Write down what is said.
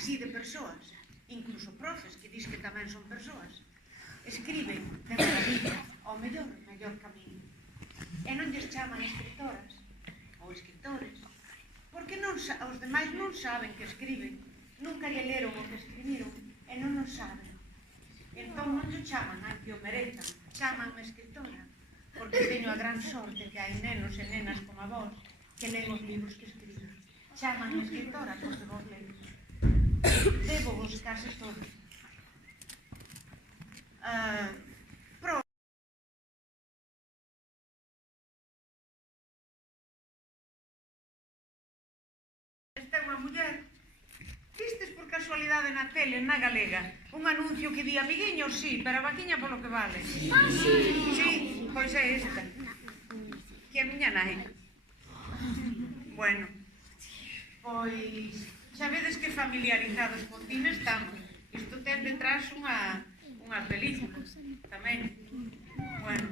así de persoas, incluso profes, que dis que tamén son persoas, escriben de maravilla, ao mellor camiño. E non lles chaman escritoras ou escritores, porque os demais non saben que escriben, nunca lle leron o que escribiron e non o saben. Entón non lle chaman a que o merezan, chamanme escritora, porque teño a gran sorte que hai nenos e nenas como a vos que leen os libros que escriben. Chamanme escritora porque vos lees. Debo vos case todo. Esta é unha muller. Vistes por casualidade na tele, na Galega, un anuncio que di amiguiños, sí, pero a vaquiña polo que vale. Sí, pois é esta, que é a miña nai. Bueno, pois xa vedes que familiarizados con ti estamos. Isto ten detrás unha película tamén. Bueno,